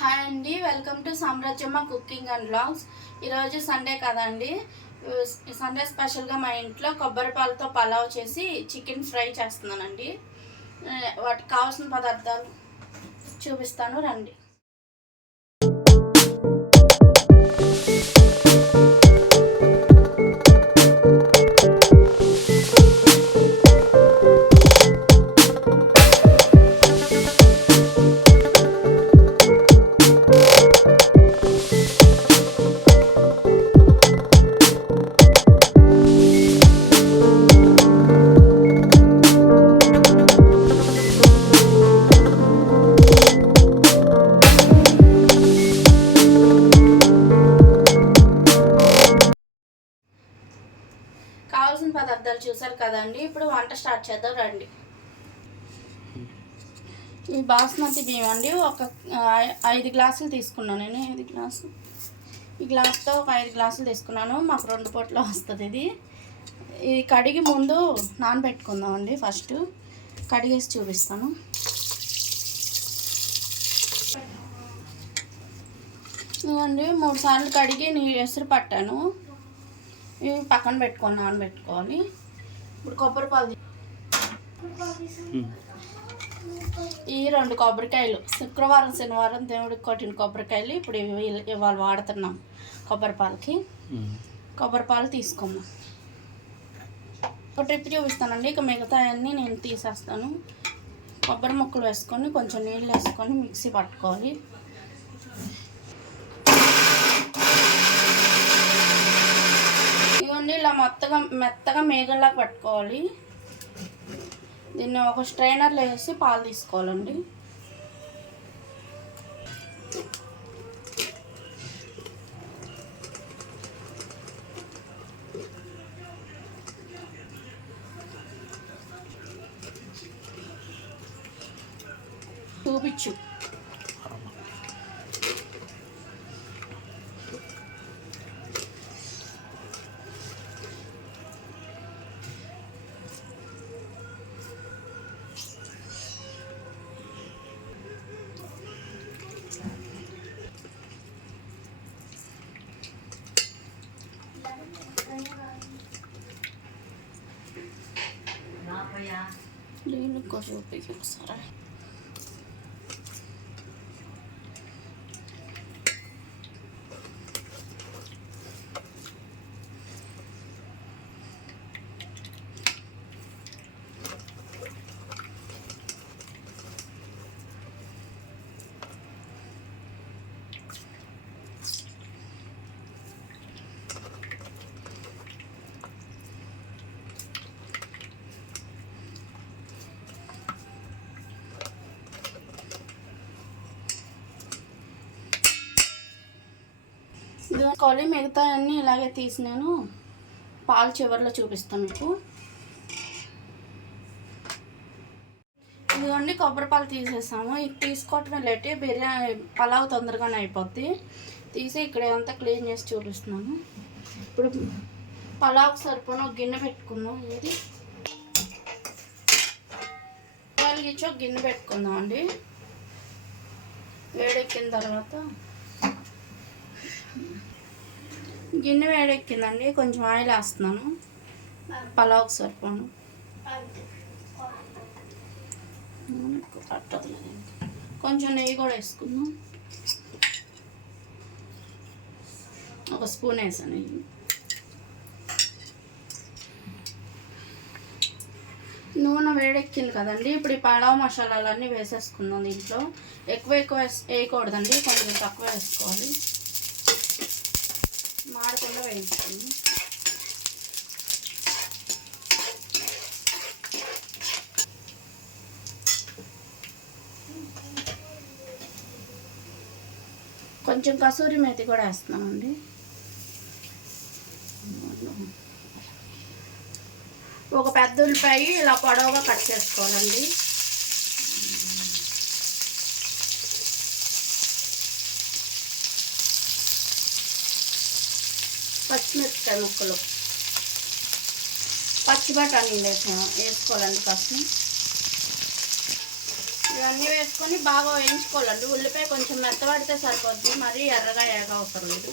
Hi అండి welcome to Samrajyamma cooking and blogs ఈరోజు Sunday కదండి. అండి సండే స్పెషల్గా మా ఇంట్లో కొబ్బరి పాలతో పలావ్ చేసి చికెన్ ఫ్రై చేస్తున్నానండి. వాటికి కావాల్సిన పదార్థాలు చూపిస్తాను రండి. స్టార్ట్ చేద్దాం రండి. ఈ బాస్మతి బియ్యం అండి ఒక ఐదు గ్లాసులు తీసుకున్నాను నేను ఐదు గ్లాసు. ఈ గ్లాస్తో ఒక ఐదు గ్లాసులు తీసుకున్నాను మాకు రెండు పూటలో వస్తుంది ఇది. ఇది కడిగి ముందు నానబెట్టుకుందామండి ఫస్ట్. కడిగేసి చూపిస్తాను. ఇవ్వండి మూడు సార్లు కడిగి నీ ఎసురు పట్టాను. ఇవి పక్కన పెట్టుకొని నానబెట్టుకోవాలి. ఇప్పుడు కొబ్బరి పాలు ఈ రెండు కొబ్బరికాయలు. శుక్రవారం శనివారం దేవుడికి కొట్టిన కొబ్బరికాయలు ఇప్పుడు ఇవి ఇవాళ వాడుతున్నాం కొబ్బరి పాలకి. కొబ్బరి పాలు తీసుకుందాం. ఒక ట్రిప్ చూపిస్తానండి. ఇక మిగతా అన్నీ నేను తీసేస్తాను. కొబ్బరి ముక్కలు వేసుకొని కొంచెం నీళ్ళు వేసుకొని మిక్సీ పట్టుకోవాలి. ఇవన్నీ ఇలా మొత్తగా మెత్తగా మేగల్లా పట్టుకోవాలి. దీన్ని ఒక స్ట్రైనర్లో వేసి పాలు తీసుకోవాలండి. చూపించు. నీళ్ళు కొంచెం చూపించు ఒకసారి తీసుకోవాలి మిగతా అన్నీ ఇలాగే తీసి నేను పాలు చివరిలో చూపిస్తాను మీకు. ఇదిగోండి కొబ్బరి పాలు తీసేసాము. ఇది తీసుకోవటం లేట్ బిర్యానీ పలావ్ తొందరగానే అయిపోద్ది. తీసి ఇక్కడ అంతా క్లీన్ చేసి చూపిస్తున్నాను. ఇప్పుడు పలావ్ సరిపోయిన ఒక గిన్నె పెట్టుకుందాం. ఇది వెలిగించి ఒక గిన్నె పెట్టుకుందాం అండి వేడెక్కిన తర్వాత గిన్నె వేడెక్కిందండి. కొంచెం ఆయిల్ వేస్తున్నాను. పలావ్కి సరిపోను కొంచెం నెయ్యి కూడా వేసుకున్నాం ఒక స్పూన్ వేసాను నెయ్యి. నూనె వేడెక్కింది కదండి. ఇప్పుడు ఈ పలావ్ మసాలాలన్నీ వేసేసుకుందాం దీంట్లో. ఎక్కువ ఎక్కువ వేయకూడదండి. కొంచెం తక్కువ వేసుకోవాలి. మాడకుండా వేయించుకుని కొంచెం కసూరి మేతి కూడా వేస్తున్నామండి. ఒక పెద్ద ఉల్లిపాయ ఇలా పొడవుగా కట్ చేసుకోవాలండి. పచ్చిమిరపకాయ ముక్కలు. పచ్చి బఠానీలు వేసాము వేసుకోవాలండి ఫస్ట్. ఇవన్నీ వేసుకొని బాగా వేయించుకోవాలండి. ఉల్లిపాయ కొంచెం మెత్తబడితే సరిపోద్ది మరీ ఎర్రగా ఏగా అవసరం లేదు.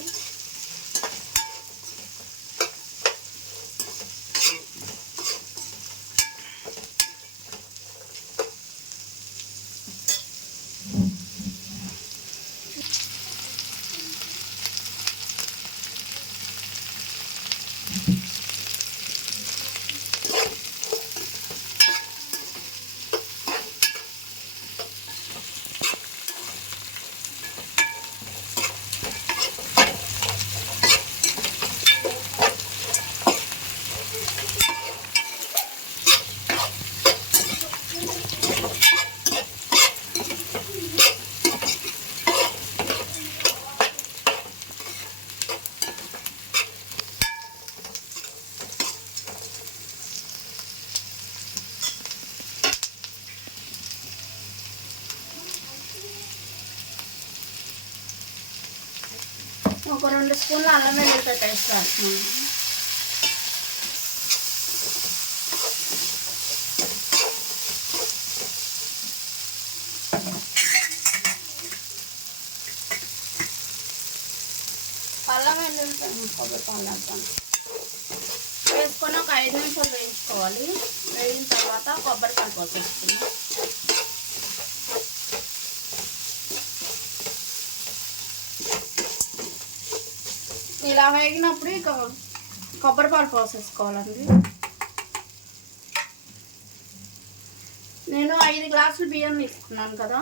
ఒక రెండు స్పూన్లు అల్లం వెల్లుల్లిపాయ పేస్ట్ వేస్తున్నాను అల్లం వెల్లుల్లిపాయ కొబ్బరి పాలు వేస్తాను వేసుకొని ఒక ఐదు నిమిషాలు వేయించుకోవాలి. వేయిన తర్వాత కొబ్బరి పాలు పోసేసుకున్నాం ఇలా వేగినప్పుడు ఇక కొబ్బరి పాలు పోసేసుకోవాలండి. నేను ఐదు గ్లాసులు బియ్యం తీసుకున్నాను కదా.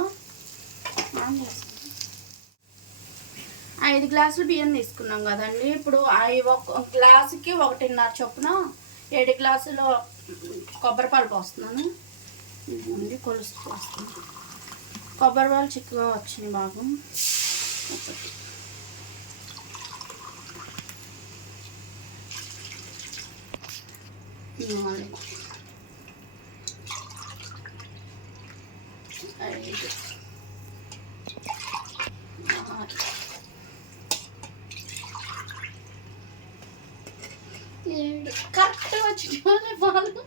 ఐదు గ్లాసులు బియ్యం తీసుకున్నాం కదండి. ఇప్పుడు అవి ఒక గ్లాసుకి ఒకటిన్నర చొప్పున ఏడు గ్లాసులు కొబ్బరి పాలు పోస్తున్నాను. కొలుసు పోస్తున్నాను. కొబ్బరి పాలు చిక్కగా వచ్చినాయి బాగా ఒకటి ఐదు ఆరు ఏడు కరెక్ట్ వచ్చిన పాలు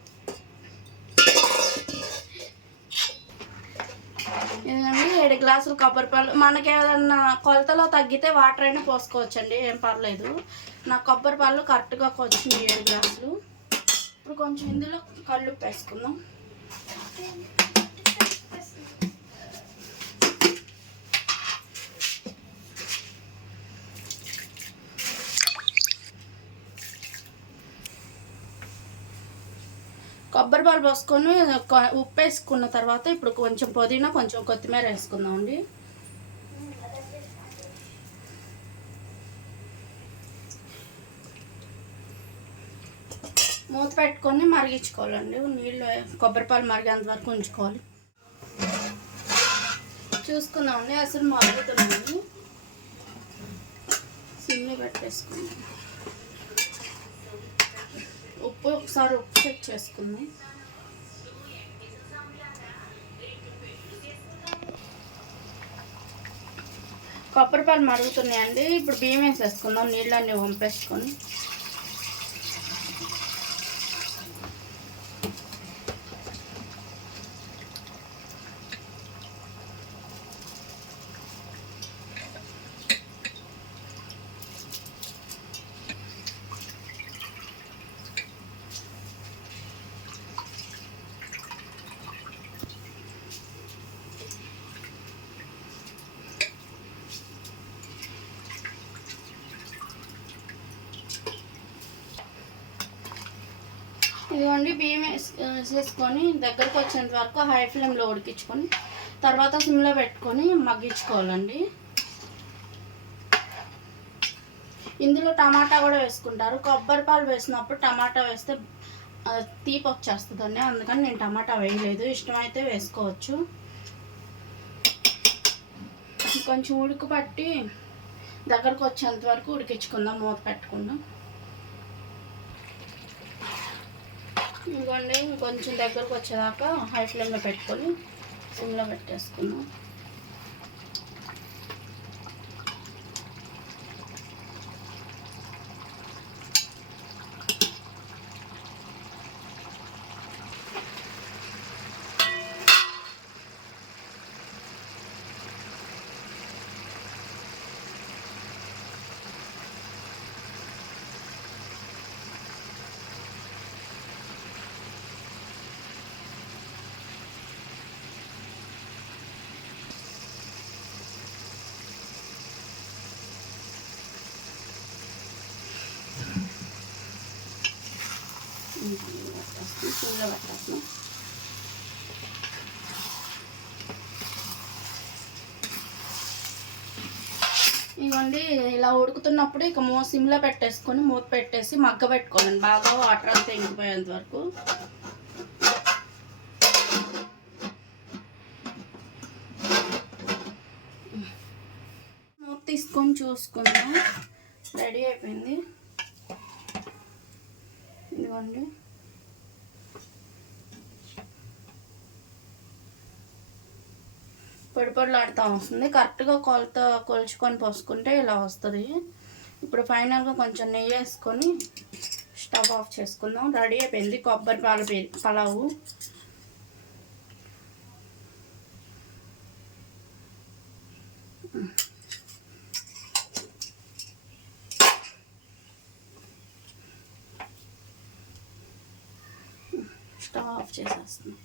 ఇదండి ఏడు గ్లాసులు కొబ్బరి పాలు. మనకేదన్నా కొలతలో తగ్గితే వాటర్ అయినా పోసుకోవచ్చండి. ఏం పర్లేదు. నాకు కొబ్బరి పాలు కరెక్ట్గా వచ్చింది ఏడు గ్లాసులు. కొంచెం ఇందులో కళ్ళు వేసుకుందాం. కొబ్బరి పాలు పోసుకొని ఉప్పు వేసుకున్న తర్వాత ఇప్పుడు కొంచెం పుదీనా కొంచెం కొత్తిమీర వేసుకుందాం అండి మూత పెట్టుకొని మరిగించుకోవాలండి. నీళ్ళు కొబ్బరిపాలు మరిగేంత వరకు ఉంచుకోవాలి. చూసుకుందామండి. అసలు మరుగుతుందండి సిమ్ని పెట్టేసుకుందాం. ఉప్పు ఒకసారి ఉప్పు చెక్ చేసుకుందాం. కొబ్బరిపాలు మరుగుతున్నాయండి. ఇప్పుడు బియ్యం వేసేసుకుందాం. నీళ్ళన్నీ వంపేసుకొని. ఇదిగోండి బియ్యం వేసేసుకొని దగ్గరకు వచ్చేంత వరకు హై ఫ్లేమ్లో ఉడికించుకొని తర్వాత సిమ్లో పెట్టుకొని మగ్గించుకోవాలండి. ఇందులో టమాటా కూడా వేసుకుంటారు. కొబ్బరి పాలు వేసినప్పుడు టమాటా వేస్తే తీపి వచ్చేస్తుందండి. అందుకని నేను టమాటా వేయలేదు. ఇష్టమైతే వేసుకోవచ్చు. కొంచెం ఉడుకు పట్టి దగ్గరకు వచ్చేంత వరకు ఉడికించుకుందాం మూత పెట్టుకుందాం. ఇంకోండి ఇంకొంచెం దగ్గరకు వచ్చేదాకా హై ఫ్లేమ్లో పెట్టుకొని సిమ్లో పెట్టేసుకున్నాం సిమ్లో పెట్టేస్తున్నాం ఇవ్వండి ఇలా ఉడుకుతున్నప్పుడు ఇక మూ సిమ్లో పెట్టేసుకొని మూత పెట్టేసి మగ్గ పెట్టుకోవాలండి బాగా వాటర్ అంతా ఇంకిపోయేంత వరకు. మూత తీసుకొని చూసుకుందాం. రెడీ అయిపోయింది. ఇదిగోండి. పొడిపొడలాడుతూ వస్తుంది. కరెక్ట్గా కొలత కొలుచుకొని పోసుకుంటే ఇలా వస్తుంది. ఇప్పుడు ఫైనల్గా కొంచెం నెయ్యి వేసుకొని స్టవ్ ఆఫ్ చేసుకుందాం. రెడీ అయిపోయింది. కొబ్బరి పాల పలావు. స్టవ్ ఆఫ్ చేసేస్తున్నాం.